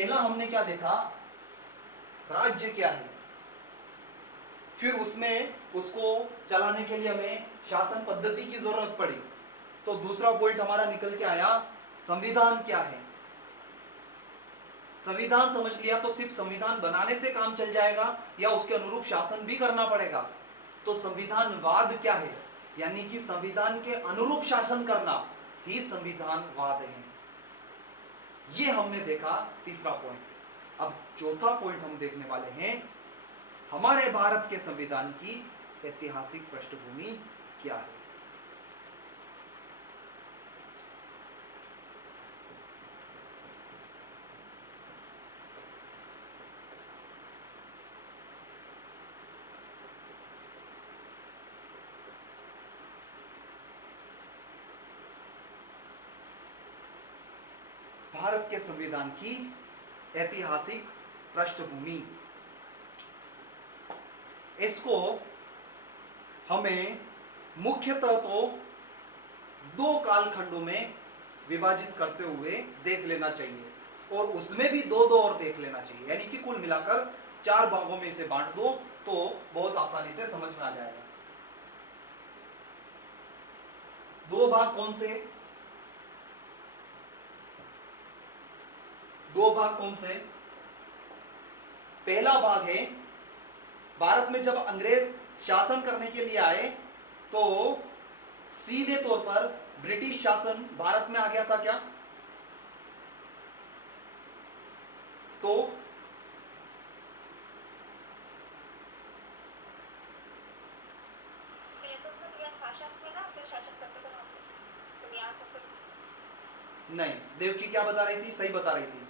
पहला हमने क्या देखा, राज्य क्या है, फिर उसमें उसको चलाने के लिए हमें शासन पद्धति की जरूरत पड़ी। तो दूसरा पॉइंट हमारा निकल के आया, संविधान क्या है। संविधान समझ लिया तो सिर्फ संविधान बनाने से काम चल जाएगा या उसके अनुरूप शासन भी करना पड़ेगा। तो संविधानवाद क्या है, यानी कि संविधान के अनुरूप शासन करना ही संविधानवाद है। ये हमने देखा तीसरा पॉइंट। अब चौथा पॉइंट हम देखने वाले हैं, हमारे भारत के संविधान की ऐतिहासिक पृष्ठभूमि क्या है। भारत के संविधान की ऐतिहासिक पृष्ठभूमि, इसको हमें मुख्यतः तो दो कालखंडों में विभाजित करते हुए देख लेना चाहिए, और उसमें भी दो दो और देख लेना चाहिए, यानी कि कुल मिलाकर 4 भागों में इसे बांट दो तो बहुत आसानी से समझ में आ जाएगा। दो भाग कौन से, दो भाग कौन से? पहला भाग है, भारत में जब अंग्रेज शासन करने के लिए आए तो सीधे तौर पर ब्रिटिश शासन भारत में आ गया था क्या? तो नहीं, देवकी क्या बता रही थी, सही बता रही थी।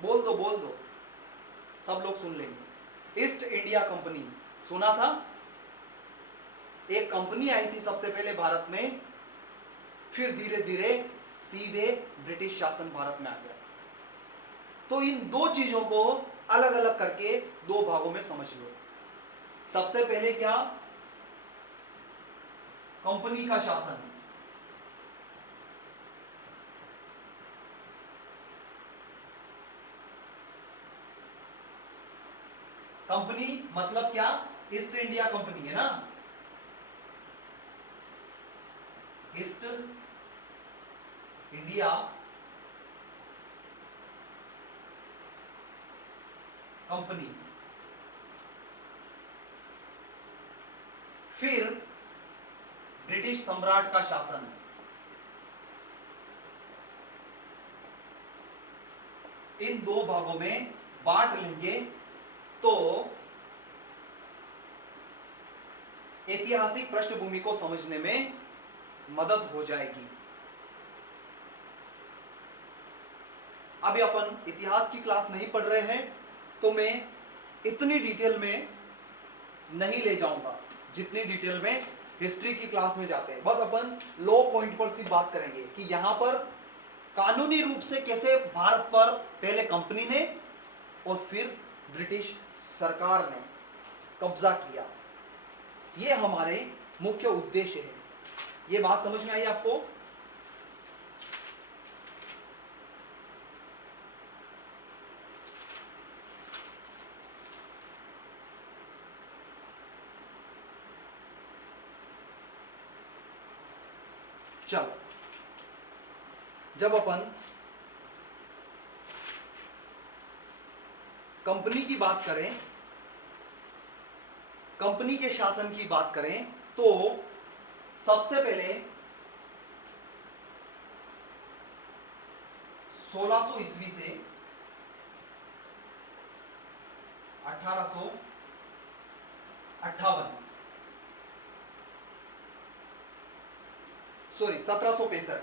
बोल दो बोल दो, सब लोग सुन लेंगे। ईस्ट इंडिया कंपनी सुना था? एक कंपनी आई थी सबसे पहले भारत में, फिर धीरे धीरे सीधे ब्रिटिश शासन भारत में आ गया। तो इन दो चीजों को अलग अलग करके दो भागों में समझ लो। सबसे पहले क्या, कंपनी का शासन। कंपनी मतलब क्या, ईस्ट इंडिया कंपनी है ना, ईस्ट इंडिया कंपनी। फिर ब्रिटिश सम्राट का शासन। इन दो भागों में बांट लेंगे तो ऐतिहासिक पृष्ठभूमि को समझने में मदद हो जाएगी। अभी अपन इतिहास की क्लास नहीं पढ़ रहे हैं तो मैं इतनी डिटेल में नहीं ले जाऊंगा जितनी डिटेल में हिस्ट्री की क्लास में जाते हैं। बस अपन लो पॉइंट पर सिर्फ बात करेंगे कि यहां पर कानूनी रूप से कैसे भारत पर पहले कंपनी ने और फिर ब्रिटिश सरकार ने कब्जा किया। ये हमारे मुख्य उद्देश्य है। ये बात समझ में आई आपको? चलो, जब अपन कंपनी की बात करें, कंपनी के शासन की बात करें तो सबसे पहले 1600 ईस्वी से 1765